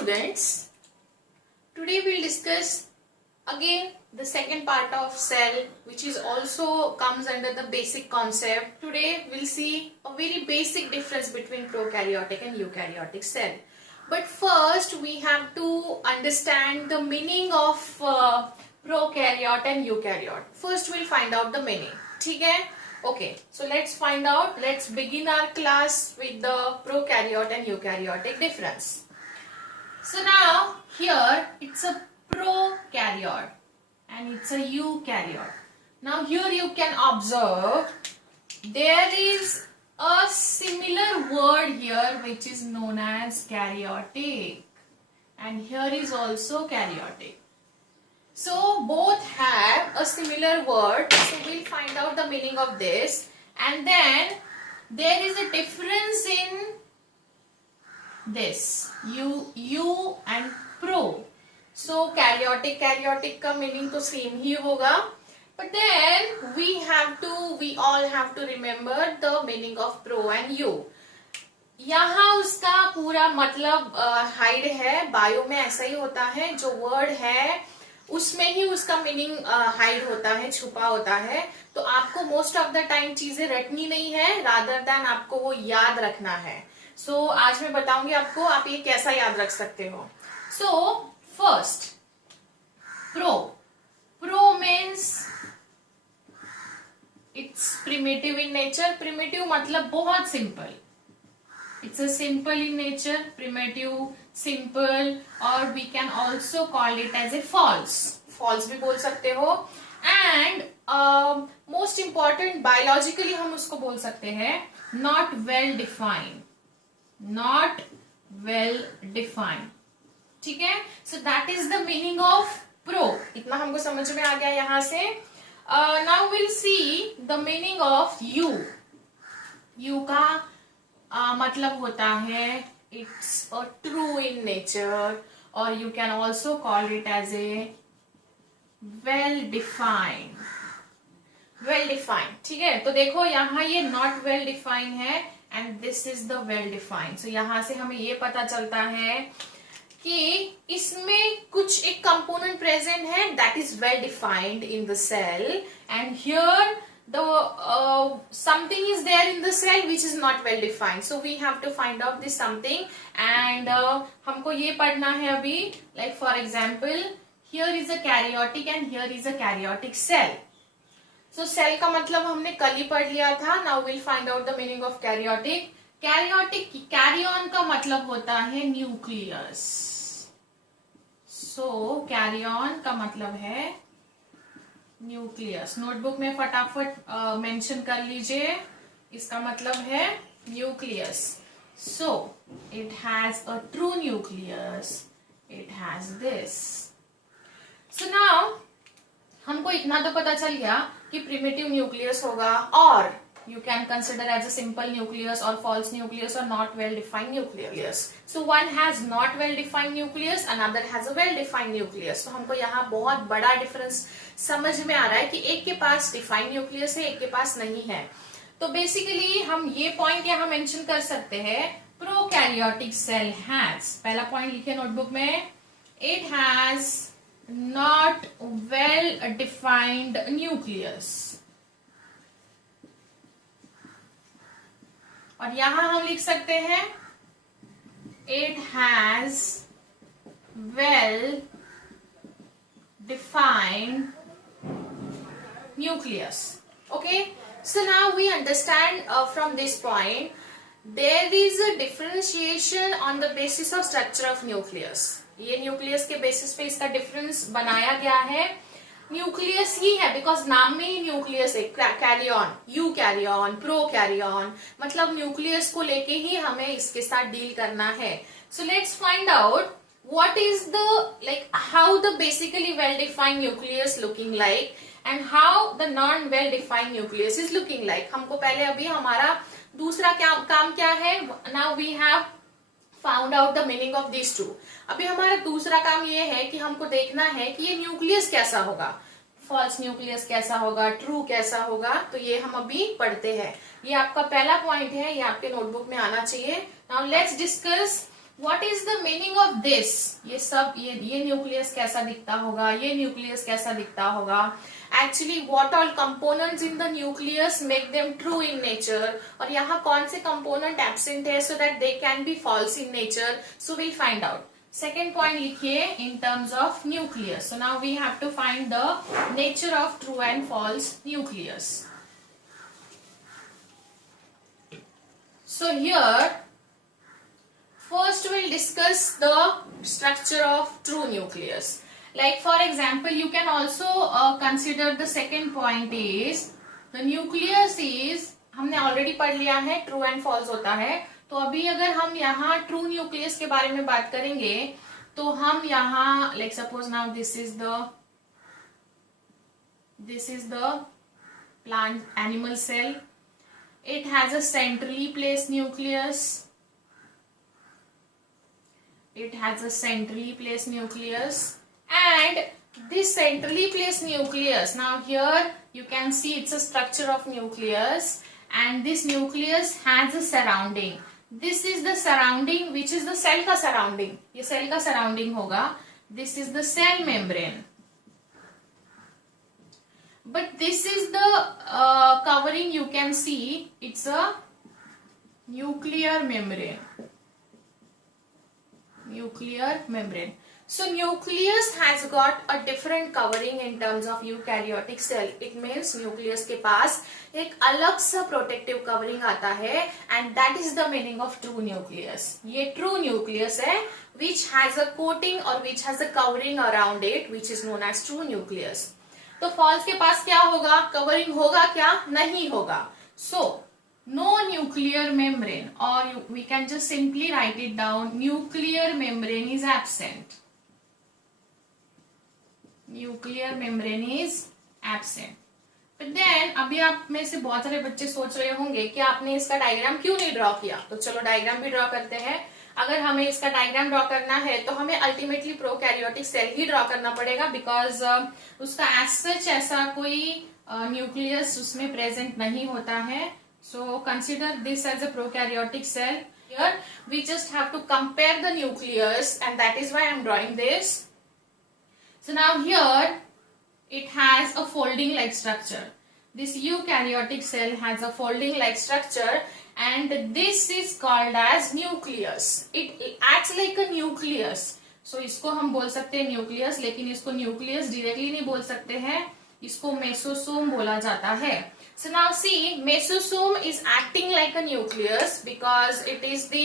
students, today we'll discuss again the second part of cell, which is also comes under the basic concept. Today we'll see a very basic difference between prokaryotic and eukaryotic cell. But first we have to understand the meaning of prokaryote and eukaryote. First we'll find out the meaning. ठीक है? Okay, so let's find out. Let's begin our class with the prokaryote and eukaryotic difference. So now here it's a prokaryote and it's a eukaryote. Now here you can observe there is a similar word here which is known as karyotic, and here is also karyotic. So both have a similar word. So we'll find out the meaning of this, and then there is a difference in this u and pro. So karyotic का meaning तो same ही होगा, but then we all have to remember the meaning of pro and u. यहाँ उसका पूरा मतलब hide है. Bio में ऐसा ही होता है, जो वर्ड है उसमें ही उसका मीनिंग हाइड होता है, छुपा होता है. तो आपको मोस्ट ऑफ द टाइम चीजें रटनी नहीं है, रादर देन आपको वो याद रखना है. सो आज मैं बताऊंगी आपको आप ये कैसा याद रख सकते हो. So first pro means it's primitive in nature. Primitive मतलब बहुत simple. It's a simple in nature, primitive, simple, or we can also call it as a false. False भी बोल सकते हो. And most important, biologically हम उसको बोल सकते हैं not well defined. Not well defined. ठीक है? So that is the meaning of pro. इतना हमको समझ में आ गया यहाँ से. Now we'll see the meaning of you. You का मतलब होता है it's a true in nature, और you can also call it as a well defined. ठीक है. तो देखो यहाँ ये नॉट वेल डिफाइंड है and this is the well defined. So यहाँ से हमें ये पता चलता है कि इसमें कुछ एक कंपोनेंट प्रेजेंट है that is well defined in the cell, and here something is there in the cell which is not well defined. So we have to find out this something, and हमको ये पढ़ना है अभी. Like for example, here is a karyotic and here is a karyotic cell. So cell का मतलब हमने कल ही पढ़ लिया था. Now we'll find out the meaning of karyotic. Karyotic carrion का मतलब होता है न्यूक्लियस. So carrion का मतलब है न्यूक्लियस. नोटबुक में फटाफट मेंशन कर लीजिए. इसका मतलब है nucleus. So it has a true nucleus. It has this. So now हमको इतना तो पता चल गया कि प्रिमिटिव न्यूक्लियस होगा, और you can consider as a simple nucleus or false nucleus or not well defined nucleus. So one has not well defined nucleus, another has a well defined nucleus. तो हमको यहाँ बहुत बड़ा डिफरेंस समझ में आ रहा है कि एक के पास डिफाइंड न्यूक्लियस है, एक के पास नहीं है. तो बेसिकली हम ये पॉइंट यहाँ मेंशन कर सकते हैं. प्रोकैरियोटिक सेल हैज, पहला पॉइंट लिखे नोटबुक में, it has not well defined nucleus. और यहां हम लिख सकते हैं it has well defined nucleus. Okay, so now we understand from this point there is a differentiation on the basis of structure of nucleus. ये nucleus के basis पे इसका डिफरेंस बनाया गया है. न्यूक्लियस ही है बिकॉज नाम में ही न्यूक्लियस है. Karyon, eukaryon, prokaryon, मतलब न्यूक्लियस को लेके ही हमें इसके साथ डील करना है. So let's find out what is the like how the basically well defined nucleus looking like and how the non well defined nucleus is looking like. हमको पहले अभी हमारा दूसरा काम क्या है. Now we have found out the meaning of this two. अभी हमारा दूसरा काम ये है कि हमको देखना है कि ये न्यूक्लियस कैसा होगा, फॉल्स न्यूक्लियस कैसा होगा, ट्रू कैसा होगा. तो ये हम अभी पढ़ते हैं. ये आपका पहला पॉइंट है, ये आपके नोटबुक में आना चाहिए. Now let's discuss what is the meaning of this, ये सब, ये न्यूक्लियस कैसा दिखता होगा, ये न्यूक्लियस कैसा दिखता होगा, actually what all components in the nucleus make them true in nature, और यहाँ कौन से कंपोनेंट एब्सेंट है so that they can be false in nature, so will find out. Second point लिखिए in terms of nucleus. So now we have to find the nature of true and false nucleus. So here first we'll discuss the structure of true nucleus. Like for example, you can also consider the second point is the nucleus is, हमने already पढ़ लिया है true and false होता है. तो अभी अगर हम यहाँ true nucleus के बारे में बात करेंगे तो हम यहाँ like suppose now this is the plant animal cell. It has a centrally placed nucleus. It has a centrally placed nucleus, and this centrally placed nucleus, now here you can see it's a structure of nucleus, and this nucleus has a surrounding. This is the surrounding which is the cell का surrounding. ये cell का surrounding होगा. This is the cell membrane. But this is the covering, you can see it's a nuclear membrane. Nuclear membrane. So nucleus has got a different covering in terms of eukaryotic cell. It means nucleus के पास एक अलग सा protective covering आता है, and that is the meaning of true nucleus. ये true nucleus है which has a coating or which has a covering around it which is known as true nucleus. तो false के पास क्या होगा, कवरिंग होगा क्या, नहीं होगा. सो नो न्यूक्लियर मेम्ब्रेन, और we can just simply write it down, nuclear membrane is absent. Nuclear membrane is absent. But then अभी आप में से बहुत सारे बच्चे सोच रहे होंगे कि आपने इसका डायग्राम क्यों नहीं ड्रॉ किया. तो चलो डायग्राम भी ड्रॉ करते हैं. अगर हमें इसका डायग्राम ड्रॉ करना है तो हमें अल्टीमेटली प्रोकैरियोटिक सेल ही ड्रॉ करना पड़ेगा, बिकॉज उसका एज सच ऐसा कोई न्यूक्लियस उसमें प्रेजेंट नहीं होता है. So consider this as a prokaryotic cell. Here we just have to compare the nucleus, and that is why I am drawing this. So now here it has a folding like structure. This eukaryotic cell has a folding like structure, and this is called as nucleus. It acts like a nucleus. So इसको हम बोल सकते हैं nucleus, लेकिन इसको nucleus directly नहीं बोल सकते हैं, इसको mesosome बोला जाता है. So now see, mesosome is acting like a nucleus because it is the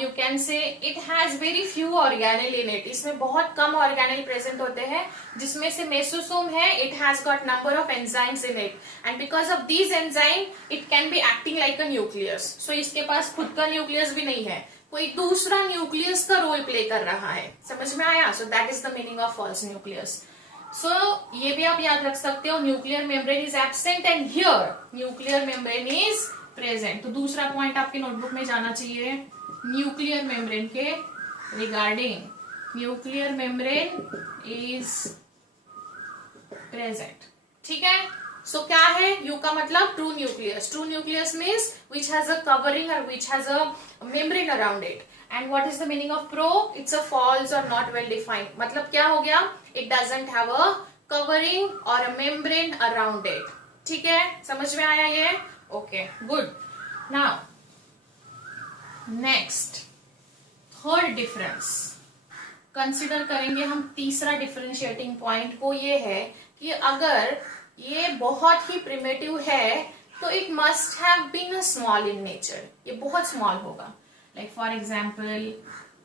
you can say it has very few organelle in it. इसमें बहुत कम organelle present होते हैं, जिसमें से mesosome है, it has got number of enzymes in it, and because of these enzyme it can be acting like a nucleus. So इसके पास खुद का nucleus भी नहीं है, कोई दूसरा nucleus का रोल प्ले कर रहा है. समझ में आया? So that is the meaning of false nucleus. So ये भी आप याद रख सकते हो, nuclear membrane is absent and here nuclear membrane is present. तो दूसरा पॉइंट आपके नोटबुक में जाना चाहिए न्यूक्लियर मेम्ब्रेन के regarding. Nuclear membrane is present. ठीक है. सो क्या है, यू का मतलब true nucleus. True nucleus means which has a covering और which has a membrane around it. And what is the meaning of pro? It's a false और not well defined. मतलब क्या हो गया, it doesn't have a covering और a membrane around it. ठीक है, समझ में आया ये? Okay, good. Now next, third difference consider करेंगे हम. तीसरा डिफरेंशिएटिंग पॉइंट को ये है कि अगर ये बहुत ही प्रिमिटिव है तो it must have been a small in nature. ये बहुत स्मॉल होगा. लाइक फॉर एग्जांपल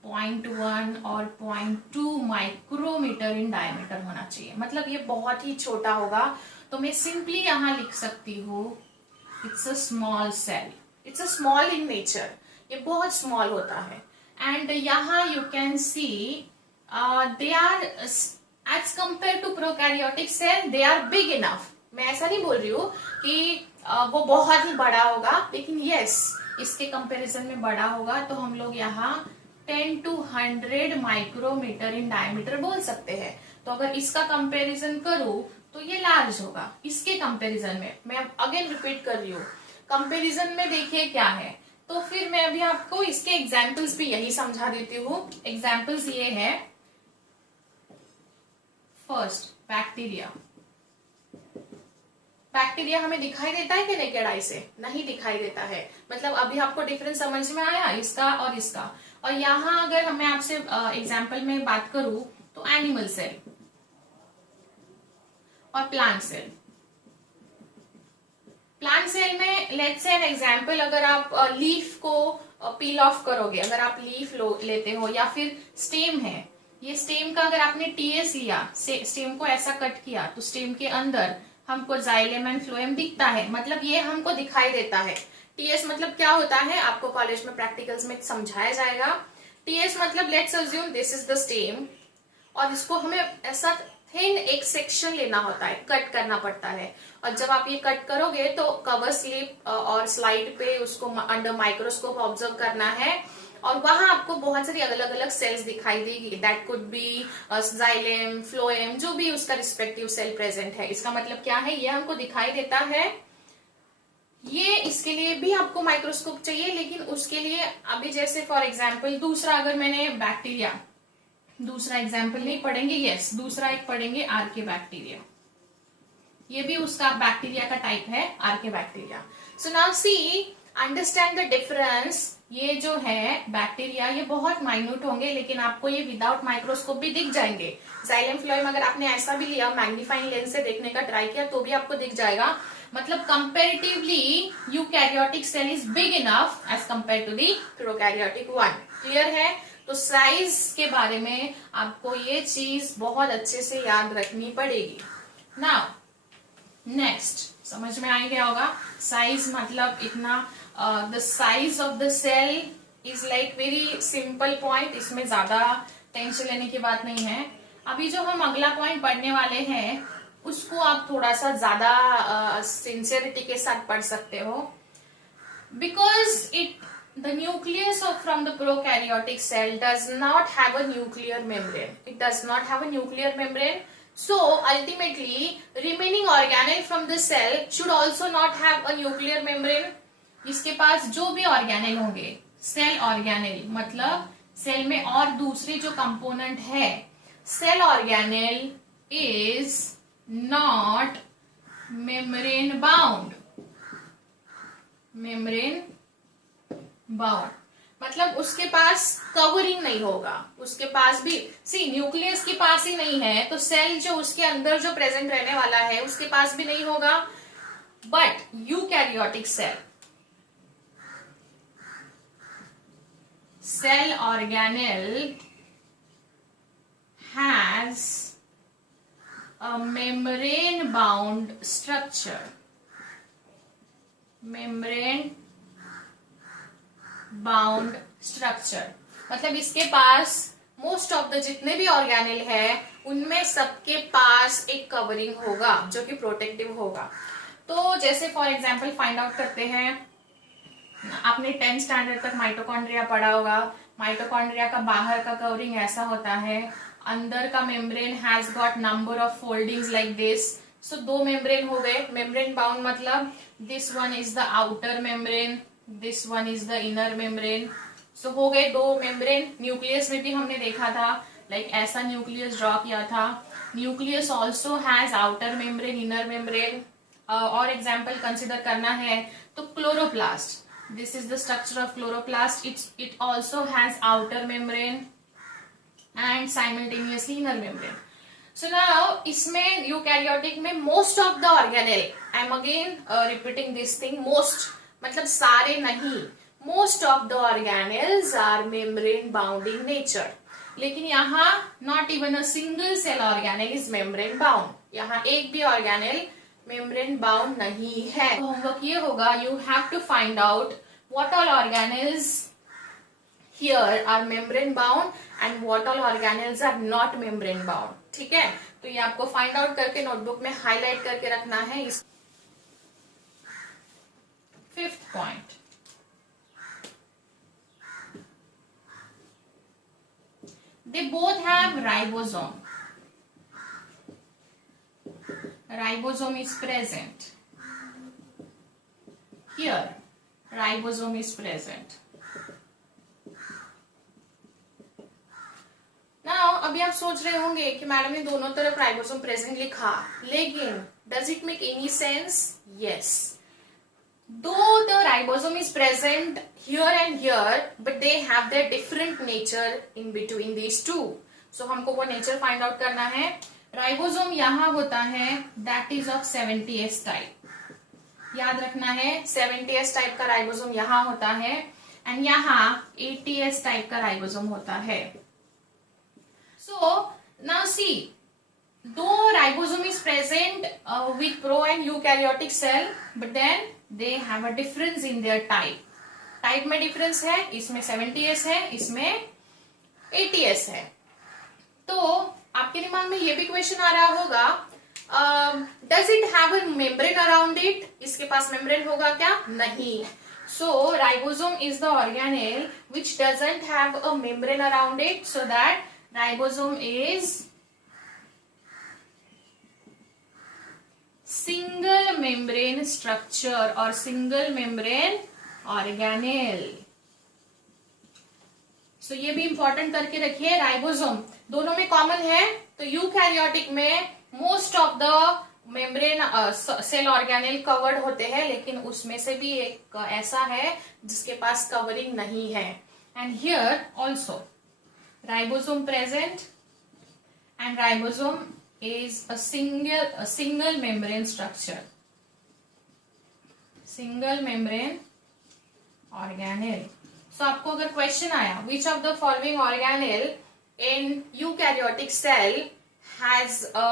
0.1 और 0.2 माइक्रोमीटर इन डायमीटर होना चाहिए. मतलब ये बहुत ही छोटा होगा. तो मैं सिंपली यहां लिख सकती हूँ it's a small cell. It's a small in nature. ये बहुत स्मॉल होता है. एंड यहाँ you can see they are as compare to prokaryotic cell they are big enough. मैं ऐसा नहीं बोल रही हूँ कि वो बहुत ही बड़ा होगा, लेकिन यस इसके कंपैरिजन में बड़ा होगा. तो हम लोग यहाँ 10 to 100 माइक्रोमीटर इन डायमीटर बोल सकते हैं. तो अगर इसका कंपैरिजन करूँ तो ये लार्ज होगा इसके कंपैरिजन में. मैं अगेन रिपीट कर रही हूँ, कंपैरिजन में देखिए क्या है. तो फिर मैं अभी आपको इसके एग्जाम्पल्स भी यही समझा देती हूँ। एग्जाम्पल्स ये है, फर्स्ट बैक्टीरिया। बैक्टीरिया हमें दिखाई देता है कि नेकेड आई से? नहीं दिखाई देता है। मतलब अभी आपको डिफरेंस समझ में आया इसका और इसका। और यहाँ अगर मैं आपसे एग्जाम्पल में बात करूं तो एनिमल सेल और प्लांट सेल। प्लांट सेल में लेट्स से एन एग्जाम्पल, अगर आप लीफ को पील ऑफ करोगे, अगर आप लीफ लेते हो या फिर स्टेम है, ये स्टेम का अगर आपने टीएस लिया, स्टेम को ऐसा कट किया तो स्टेम के अंदर हमको जाइलम एंड फ्लोएम दिखता है, मतलब ये हमको दिखाई देता है। टीएस मतलब क्या होता है आपको कॉलेज में प्रैक्टिकल्स में समझाया जाएगा। टीएस मतलब let's assume this is the stem, और इसको हमें ऐसा थिन एक सेक्शन लेना होता है, कट करना पड़ता है। और जब आप ये कट करोगे तो कवर स्लिप और स्लाइड पे उसको अंडर माइक्रोस्कोप ऑब्जर्व करना है, और वहां आपको बहुत सारी अलग अलग सेल्स दिखाई देगी। That could be xylem, phloem, जो भी उसका रिस्पेक्टिव सेल प्रेजेंट है। इसका मतलब क्या है, ये हमको दिखाई देता है। ये इसके लिए भी आपको माइक्रोस्कोप चाहिए, लेकिन उसके लिए अभी जैसे फॉर एग्जाम्पल दूसरा, अगर मैंने बैक्टीरिया, दूसरा एग्जाम्पल नहीं पढ़ेंगे, यस दूसरा एक पढ़ेंगे आर्के बैक्टीरिया। ये भी उसका बैक्टीरिया का टाइप है, archaebacteria. So now see, understand the difference. ये जो है बैक्टीरिया, ये बहुत माइन्यूट होंगे, लेकिन आपको ये विदाउट माइक्रोस्कोप भी दिख जाएंगे। जाइलम फ्लोएम अगर आपने ऐसा भी लिया, मैग्नीफाइंग लेंस से देखने का ट्राई किया, तो भी आपको दिख जाएगा। मतलब comparatively eukaryotic cell is big enough as compare to the prokaryotic one. Clear है? तो साइज के बारे में आपको ये चीज बहुत अच्छे से याद रखनी पड़ेगी। नाउ नेक्स्ट, समझ में आ गया होगा साइज मतलब इतना। The size of the cell is like very simple point, इसमें ज्यादा टेंशन लेने की बात नहीं है। अभी जो हम अगला पॉइंट पढ़ने वाले हैं उसको आप थोड़ा सा ज्यादा सिंसियरिटी के साथ पढ़ सकते हो, because the nucleus from the prokaryotic cell does not have a nuclear membrane. It does not have a nuclear membrane. So ultimately, remaining organelle from the cell should also not have a nuclear membrane. इसके पास जो भी organelle होंगे, cell organelle मतलब cell में और दूसरे जो component है, cell organelle is not membrane bound. Membrane bound मतलब उसके पास कवरिंग नहीं होगा, उसके पास भी न्यूक्लियस के पास ही नहीं है, तो सेल जो उसके अंदर जो प्रेजेंट रहने वाला है उसके पास भी नहीं होगा। But eukaryotic cell organelle has a membrane bound structure. Membrane bound structure मतलब इसके पास मोस्ट ऑफ द जितने भी ऑर्गेनेल है उनमें सबके पास एक कवरिंग होगा जो कि प्रोटेक्टिव होगा। तो जैसे फॉर एग्जांपल फाइंड आउट करते हैं, आपने 10th स्टैंडर्ड तक माइटोकॉन्ड्रिया पढ़ा होगा। माइटोकॉन्ड्रिया का बाहर का कवरिंग ऐसा होता है, अंदर का membrane has got number of foldings like this. So दो मेम्ब्रेन हो गए। मेम्ब्रेन बाउंड मतलब this one is the outer membrane, this one is the inner membrane. So हो गए दो मेम्ब्रेन। न्यूक्लियस में भी हमने देखा था, लाइक ऐसा न्यूक्लियस ड्रॉ किया था। Nucleus also has outer membrane, inner membrane. और एग्जाम्पल कंसिडर करना है तो chloroplast, this is the structure of chloroplast. It also has outer membrane and simultaneously inner membrane. So now इसमें eukaryotic में most of the organelle, I am again repeating this thing, most मतलब सारे नहीं, most of the organelles are membrane bound in nature. लेकिन यहाँ not even a single cell organelle is membrane bound. यहाँ एक भी organelle membrane bound नहीं है। तो होमवर्क ये होगा, you have to find out what all organelles here are membrane bound and what all organelles are not membrane bound. ठीक है, तो ये आपको फाइंड आउट करके नोटबुक में हाईलाइट करके रखना है। इस 5th point, they both have ribosome. Ribosome is present here ribosome is present. Now अभी आप सोच रहे होंगे कि मैडम ने दोनों तरफ राइबोसोम प्रेजेंट लिखा, लेकिन does it make any sense? Yes, though the ribosome is present here and here, but they have their different nature in between these two. So हमको वो नेचर फाइंड आउट करना है। Ribosome यहाँ होता है that is of 70S type, याद रखना है 70S टाइप का राइबोसोम यहाँ होता है, एंड यहाँ 80S टाइप का राइबोसोम होता है। सो now C, though ribosome is present with pro and eukaryotic cell, but then they have a difference in their type. Type में डिफरेंस है, इसमें 70S है, इसमें 80S है। तो आपके दिमाग में ये भी क्वेश्चन आ रहा होगा, does it have a membrane around it? इसके पास मेम्ब्रेन होगा क्या? नहीं। So ribosome is the organelle which doesn't have a membrane around it, so that ribosome is single membrane structure और सिंगल मेम्ब्रेन ऑर्गेनेल। सो ये भी important करके रखिए, राइबोसोम दोनों में कॉमन है। तो यूकैरियोटिक में most of the membrane cell organelle covered होते हैं, लेकिन उसमें से भी एक ऐसा है जिसके पास कवरिंग नहीं है। And here also ribosome present, and ribosome is a single membrane structure, single membrane organelle. So आपको अगर क्वेश्चन आया which of the following organelle in eukaryotic cell has a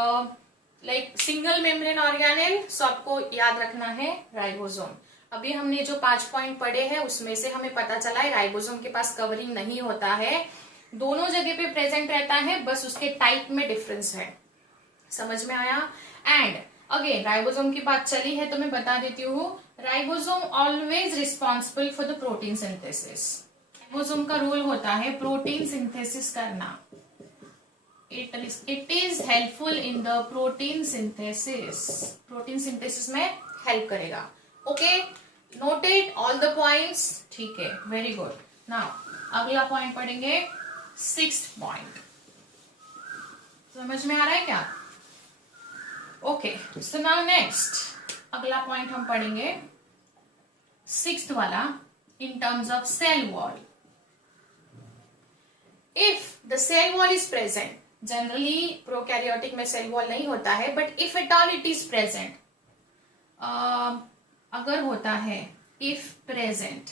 like single membrane organelle, so आपको याद रखना है ribosome. अभी हमने जो 5 पॉइंट पढ़े हैं उसमें से हमें पता चला है राइबोसोम के पास कवरिंग नहीं होता है, दोनों जगह पे प्रेजेंट रहता है, बस उसके टाइप में डिफरेंस है। समझ में आया? एंड अगेन राइबोसोम की बात चली है तो मैं बता देती हूँ, ribosome always responsible for the protein synthesis. Ribosome का रोल होता है प्रोटीन सिंथेसिस करना। It is helpful in the protein synthesis, protein synthesis में हेल्प करेगा। Okay, noted all the points? ठीक है, वेरी गुड। नाउ अगला पॉइंट पढ़ेंगे, 6th पॉइंट। समझ में आ रहा है क्या? ओके, सो नाउ नेक्स्ट अगला पॉइंट हम पढ़ेंगे 6th वाला, in terms of cell wall. If the cell wall is present, generally prokaryotic में सेल वॉल नहीं होता है, but if at all it is present, अगर होता है, if present,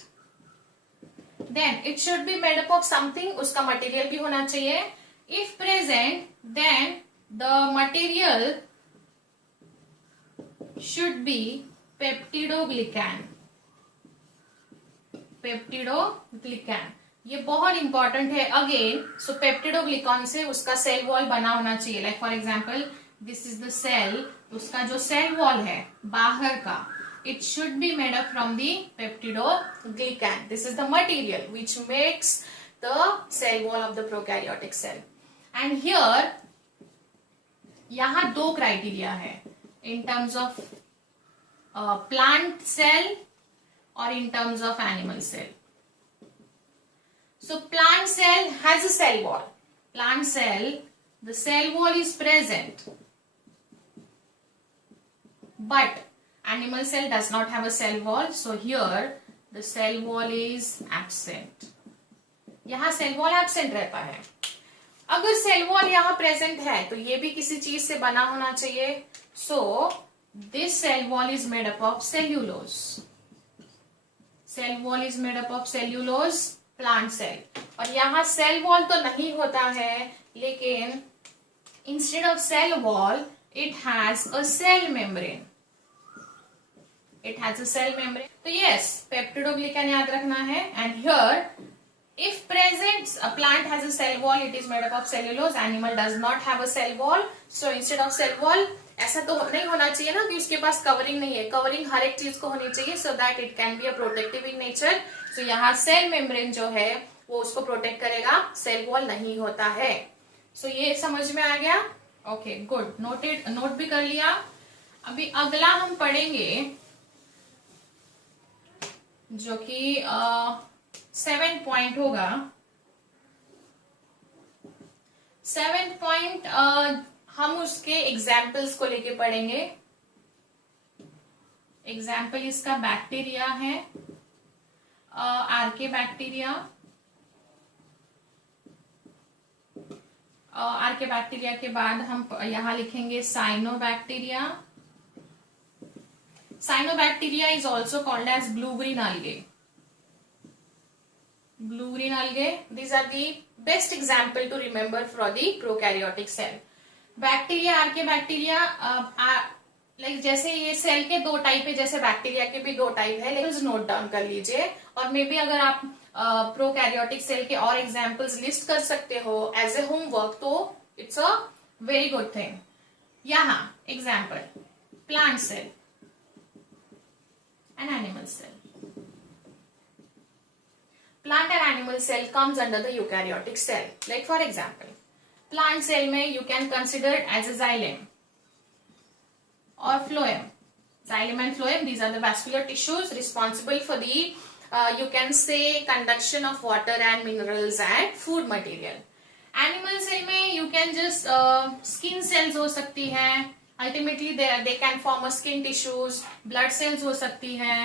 then it should be made up of something, उसका material भी होना चाहिए। If present, then the material should be peptidoglycan, peptidoglycan, ये बहुत इंपॉर्टेंट है अगेन। सो पेप्टिडोग्लिकॉन से उसका सेल वॉल बना होना चाहिए। Like for example this is the cell, उसका जो सेल वॉल है बाहर का, it should be made up from the peptidoglycan. This is the material which makes the cell wall of the prokaryotic cell. And here यहाँ 2 criteria है in terms of plant cell or in terms of animal cell. So plant cell has a cell wall. Plant cell, the cell wall is present, but animal cell does not have a cell wall. So here the cell wall is absent. यहाँ cell wall absent रहता है। अगर cell wall यहाँ present है तो ये भी किसी चीज से बना होना चाहिए। So this cell wall is made up of cellulose. Cell wall is made up of cellulose, plant cell. और यहाँ सेल वॉल तो नहीं होता है, लेकिन instead of cell wall it has a cell membrane. It has a cell membrane. तो yes, peptidoglycan याद रखना है। And here if present a plant has a cell wall, it is made up of cellulose. Animal does not have a cell wall, so instead of cell wall, ऐसा तो नहीं होना चाहिए ना कि उसके पास कवरिंग नहीं है। कवरिंग हर एक चीज को होनी चाहिए so that it can be a protective in nature. So यहाँ सेल मेम्ब्रेन जो है वो उसको प्रोटेक्ट करेगा, सेल वॉल नहीं होता है। So ये समझ में आ गया? ओके, गुड, नोटेड, नोट भी कर लिया। अभी अगला हम पढ़ेंगे जो कि 7 पॉइंट होगा। 7 पॉइंट हम उसके एग्जाम्पल्स को लेके पढ़ेंगे। एग्जाम्पल इसका बैक्टीरिया है, आर्के बैक्टीरिया। आर्के बैक्टीरिया के बाद हम यहां लिखेंगे cyanobacteria. Cyanobacteria is also called as blue green algae. Blue green algae. These are the best example to remember for the prokaryotic cell. Bacteria, archaebacteria, like जैसे ये cell के 2 type है, जैसे बैक्टीरिया के भी 2 टाइप है, लेकिन note down कर लीजिए। और मे बी अगर आप प्रोकैरियोटिक सेल के और एग्जांपल्स लिस्ट कर सकते हो एज ए होमवर्क, तो it's a very good thing. यहाँ example, plant cell and animal cell. Plant and animal cell comes under the eukaryotic cell. Like for example, plant cell में you can consider it as a xylem or phloem. Xylem and phloem, these are the vascular tissues responsible for the you can say conduction of water and minerals and food material. Animal cell में you can just skin cells हो सकती है, ultimately they can form a skin tissues, blood cells हो सकती है।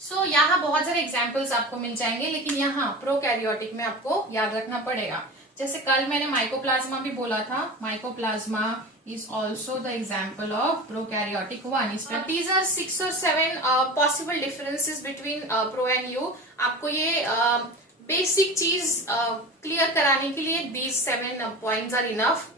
सो यहाँ बहुत सारे एग्जाम्पल्स आपको मिल जाएंगे, लेकिन यहाँ प्रोकैरियोटिक में आपको याद रखना पड़ेगा। जैसे कल मैंने माइकोप्लाज्मा भी बोला था, mycoplasma is also the example of prokaryotic one. These are 6 or 7 possible differences between pro and eu. आपको ये बेसिक चीज क्लियर कराने के लिए these 7 points are enough.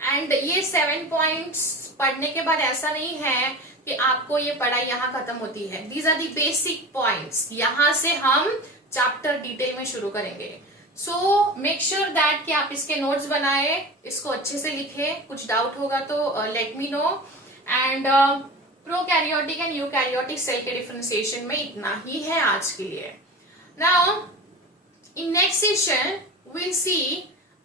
And ये 7 पॉइंट्स पढ़ने के बाद ऐसा नहीं है कि आपको ये पढ़ाई यहाँ खत्म होती है। These are the basic points. यहाँ से हम चैप्टर डिटेल में शुरू करेंगे। सो मेक श्योर दैट कि आप इसके नोट्स बनाए, इसको अच्छे से लिखे। कुछ डाउट होगा तो let me know. And prokaryotic and eukaryotic cell के डिफरेंशिएशन में इतना ही है आज के लिए। Now in next session will see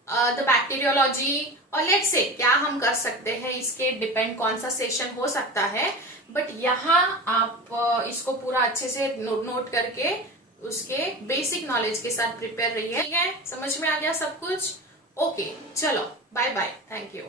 the bacteriology, और लेट्स से क्या हम कर सकते हैं, इसके डिपेंड कौन सा सेशन हो सकता है। बट यहाँ आप इसको पूरा अच्छे से नोट करके उसके बेसिक नॉलेज के साथ प्रिपेयर रहिए। ठीक है, समझ में आ गया सब कुछ? ओके, चलो बाय बाय, थैंक यू।